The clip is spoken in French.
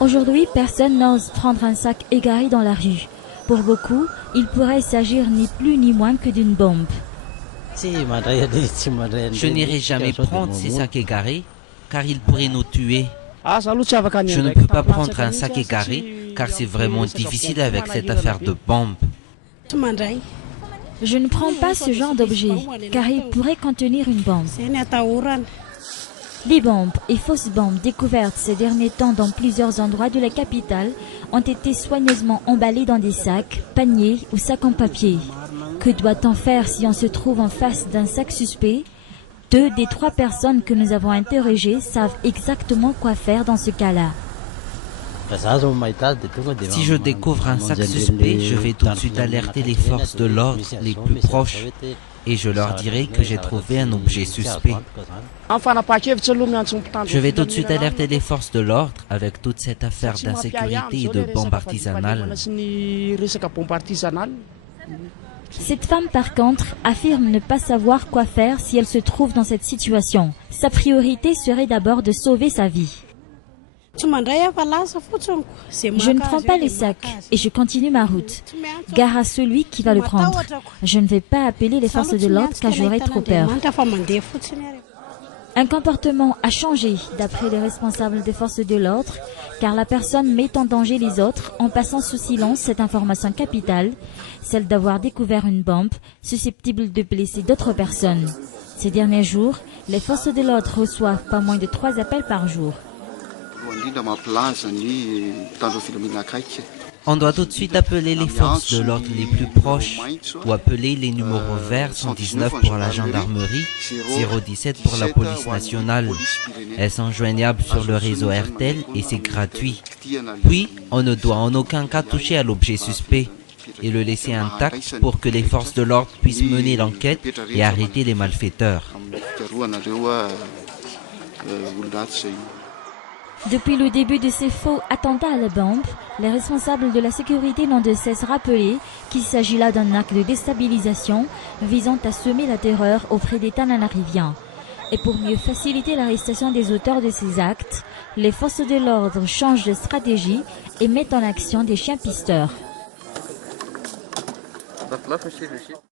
Aujourd'hui, personne n'ose prendre un sac égaré dans la rue. Pour beaucoup, il pourrait s'agir ni plus ni moins que d'une bombe. Je n'irai jamais prendre ces sacs égarés, car ils pourraient nous tuer. Je ne peux pas prendre un sac égaré, car c'est vraiment difficile avec cette affaire de bombe. Je ne prends pas ce genre d'objet, car il pourrait contenir une bombe. Les bombes et fausses bombes découvertes ces derniers temps dans plusieurs endroits de la capitale ont été soigneusement emballées dans des sacs, paniers ou sacs en papier. Que doit-on faire si on se trouve en face d'un sac suspect? 2 des 3 personnes que nous avons interrogées savent exactement quoi faire dans ce cas-là. Si je découvre un sac suspect, je vais tout de suite alerter les forces de l'ordre les plus proches et je leur dirai que j'ai trouvé un objet suspect. Je vais tout de suite alerter les forces de l'ordre avec toute cette affaire d'insécurité et de bombe artisanale. Cette femme, par contre, affirme ne pas savoir quoi faire si elle se trouve dans cette situation. Sa priorité serait d'abord de sauver sa vie. Je ne prends pas les sacs et je continue ma route. Gare à celui qui va le prendre. Je ne vais pas appeler les forces de l'ordre car j'aurai trop peur. Un comportement a changé d'après les responsables des forces de l'ordre car la personne met en danger les autres en passant sous silence cette information capitale, celle d'avoir découvert une bombe susceptible de blesser d'autres personnes. Ces derniers jours, les forces de l'ordre reçoivent pas moins de 3 appels par jour. On doit tout de suite appeler les forces de l'ordre les plus proches ou appeler les numéros verts 119 pour la gendarmerie, 017 pour la police nationale. Elles sont joignables sur le réseau RTL et c'est gratuit. Puis, on ne doit en aucun cas toucher à l'objet suspect et le laisser intact pour que les forces de l'ordre puissent mener l'enquête et arrêter les malfaiteurs. Depuis le début de ces faux attentats à la bombe, les responsables de la sécurité n'ont de cesse rappeler qu'il s'agit là d'un acte de déstabilisation visant à semer la terreur auprès des Tananariviens. Et pour mieux faciliter l'arrestation des auteurs de ces actes, les forces de l'ordre changent de stratégie et mettent en action des chiens pisteurs.